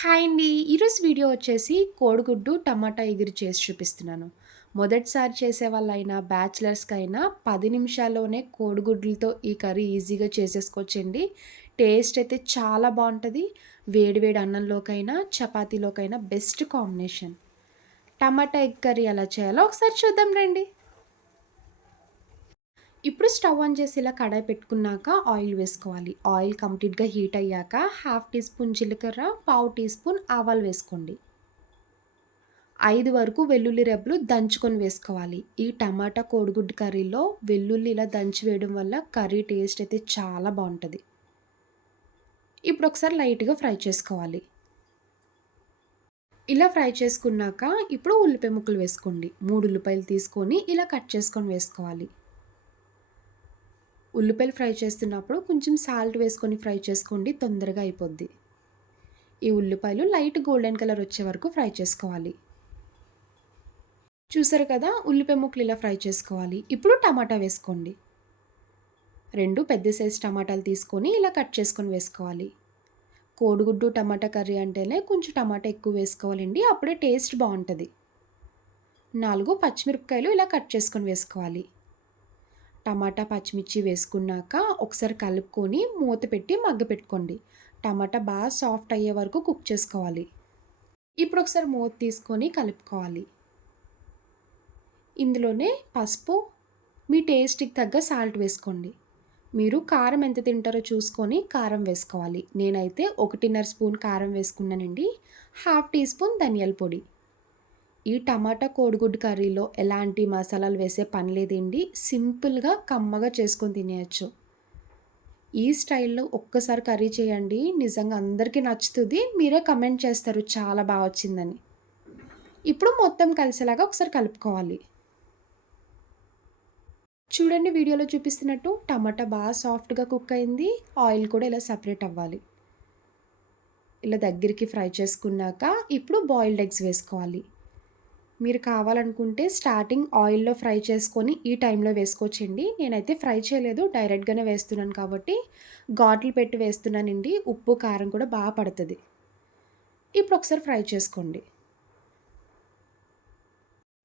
Hi అండి. ఈరోజు video వచ్చేసి కోడిగుడ్డు, టమాటా ఎగురు చేసి చూపిస్తున్నాను. మొదటిసారి చేసేవాళ్ళైనా, బ్యాచిలర్స్‌కైనా 10 నిమిషాల్లోనే కోడిగుడ్లతో ఈ కర్రీ ఈజీగా చేసేసుకోవచ్చండి. టేస్ట్ అయితే చాలా బావుంటది. వేడి వేడి అన్నంలోకైనా, చపాతీలోకైనా బెస్ట్ కాంబినేషన్. టమాటా ఎగ్ కర్రీ ఎలా చేయాలో ఒకసారి చూద్దాం రండి. ఇప్పుడు స్టవ్ ఆన్ చేసి ఇలా కడాయి పెట్టుకున్నాక ఆయిల్ వేసుకోవాలి. ఆయిల్ కంప్లీట్‌గా హీట్ అయ్యాక హాఫ్ టీ స్పూన్ జీలకర్ర, పావు టీ స్పూన్ ఆవాలు వేసుకోండి. 5 వరకు వెల్లుల్లి రెబ్బలు దంచుకొని వేసుకోవాలి. ఈ టమాటా కోడిగుడ్డు కర్రీలో వెల్లుల్లి ఇలా దంచి వేయడం వల్ల కర్రీ టేస్ట్ అయితే చాలా బావుంటది. ఇప్పుడు ఒకసారి లైట్‌గా ఫ్రై చేసుకోవాలి. ఇలా ఫ్రై చేసుకున్నాక ఇప్పుడు ఉల్లిపాయ ముక్కలు వేసుకోండి. 3 ఉల్లిపాయలు తీసుకొని ఇలా కట్ చేసుకొని వేసుకోవాలి. ఉల్లిపాయలు ఫ్రై చేస్తున్నప్పుడు కొంచెం సాల్ట్ వేసుకొని ఫ్రై చేసుకోండి, తొందరగా అయిపోద్ది. ఈ ఉల్లిపాయలు లైట్ గోల్డెన్ కలర్ వచ్చే వరకు ఫ్రై చేసుకోవాలి. చూసారు కదా! ఉల్లిపాయ ముక్కలు ఇలా ఫ్రై చేసుకోవాలి. ఇప్పుడు టమాటా వేసుకోండి. 2 పెద్ద సైజ్ టమాటాలు తీసుకొని ఇలా కట్ చేసుకొని వేసుకోవాలి. కోడిగుడ్డు టమాటా కర్రీ అంటేనే కొంచెం టమాటా ఎక్కువ వేసుకోవాలండి. అప్పుడే టేస్ట్ బావుంటది. 4 పచ్చిమిరపకాయలు ఇలా కట్ చేసుకొని వేసుకోవాలి. టమాటా, పచ్చిమిర్చి వేసుకున్నాక ఒకసారి కలుపుకొని మూత పెట్టి మగ్గపెట్టుకోండి. టమాటా బాగా సాఫ్ట్ అయ్యే వరకు కుక్ చేసుకోవాలి. ఇప్పుడు ఒకసారి మూత తీసుకొని కలుపుకోవాలి. ఇందులోనే పసుపు, మీ టేస్ట్‌కి తగ్గ సాల్ట్ వేసుకోండి. మీరు కారం ఎంత తింటారో చూసుకొని కారం వేసుకోవాలి. నేనైతే 1.5 స్పూన్ కారం వేసుకున్నానండి. హాఫ్ టీ స్పూన్ ధనియాల పొడి. ఈ టమాటా కోడిగుడ్డు కర్రీలో ఎలాంటి మసాలాలు వేసే పని లేదండి. సింపుల్‌గా, కమ్మగా చేసుకొని తినేయొచ్చు. ఈ స్టైల్‌లో ఒక్కసారి కర్రీ చేయండి. నిజంగా అందరికీ నచ్చుతది. మీరే కామెంట్ చేస్తారు చాలా బా వచ్చిందని. ఇప్పుడు మొత్తం కలిసేలాగా ఒకసారి కలుపుకోవాలి. చూడండి వీడియోలో చూపిస్తున్నట్టు టమాటా బాగా సాఫ్ట్‌గా కుక్ అయింది. ఆయిల్ కూడా ఇలా సెపరేట్ అవ్వాలి. ఇలా దగ్గరికి ఫ్రై చేసుకున్నాక ఇప్పుడు బాయిల్డ్ ఎగ్స్ వేసుకోవాలి. మీరు కావాలనుకుంటే స్టార్టింగ్ ఆయిల్‌లో ఫ్రై చేసుకొని ఈ టైంలో వేసుకోవచ్చండి. నేనైతే ఫ్రై చేయలేదు. డైరెక్ట్‌గానే వేస్తున్నాను కాబట్టి ఘాట్లు పెట్టి వేస్తున్నానండి. ఉప్పు, కారం కూడా బా పడతది. ఇప్పుడు ఒకసారి ఫ్రై చేసుకోండి.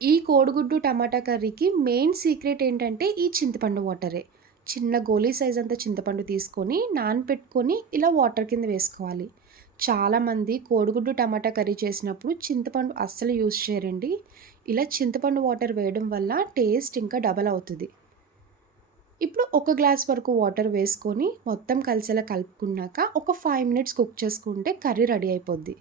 ఈ కోడిగుడ్డు టమాటా కర్రీకి మెయిన్ సీక్రెట్ ఏంటంటే ఈ చింతపండు వాటరే. చిన్న గోలీ సైజ్ అంత చింతపండు తీసుకొని నానపెట్టుకొని ఇలా వాటర్ కింద వేసుకోవాలి. చాలామంది కోడిగుడ్డు టమాటా కర్రీ చేసినప్పుడు చింతపండు అస్సలు యూజ్ చేయరండి. ఇలా చింతపండు వాటర్ వేయడం వల్ల టేస్ట్ ఇంకా డబల్ అవుతది. ఇప్పుడు ఒక గ్లాస్ వరకు వాటర్ వేసుకొని మొత్తం కలిసేలా కలుపుకున్నాక ఒక 5 మినిట్స్ కుక్ చేసుకుంటే కర్రీ రెడీ అయిపోద్ది.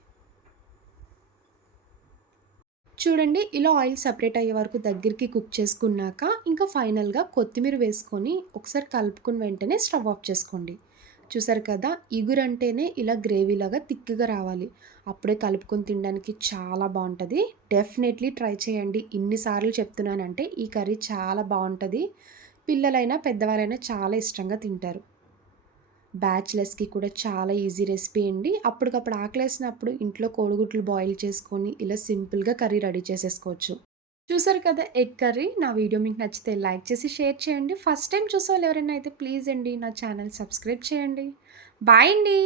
చూడండి ఇలా ఆయిల్ సెపరేట్ అయ్యే వరకు దగ్గరికి కుక్ చేసుకున్నాక ఇంకా ఫైనల్‌గా కొత్తిమీర వేసుకొని ఒకసారి కలుపుకున్న వెంటనే స్టవ్ ఆఫ్ చేసుకోండి. చూసారు కదా! ఇగురంటేనే ఇలా గ్రేవీలాగా థిక్‌గా రావాలి. అప్పుడే కలుపుకొని తినడానికి చాలా బావుంటది. డెఫినెట్‌లీ ట్రై చేయండి. ఇన్ని సార్లు చెప్తున్నానంటే ఈ కర్రీ చాలా బావుంటది. పిల్లలైనా, పెద్దవారైనా చాలా ఇష్టంగా తింటారు. బ్యాచిలర్స్‌కి కూడా చాలా ఈజీ రెసిపీ అండి. అప్పటికప్పుడు ఆకలేసినప్పుడు ఇంట్లో కోడిగుడ్లు బాయిల్ చేసుకొని ఇలా సింపుల్‌గా కర్రీ రెడీ చేసేసుకోవచ్చు. చూసారు కదా ఎగ్ కర్రీ. నా వీడియో మీకు నచ్చితే లైక్ చేసి షేర్ చేయండి. ఫస్ట్ టైమ్ చూసేవాళ్ళు ఎవరైనా అయితే ప్లీజ్ అండి నా ఛానల్ సబ్స్క్రైబ్ చేయండి. బాయ్ అండి.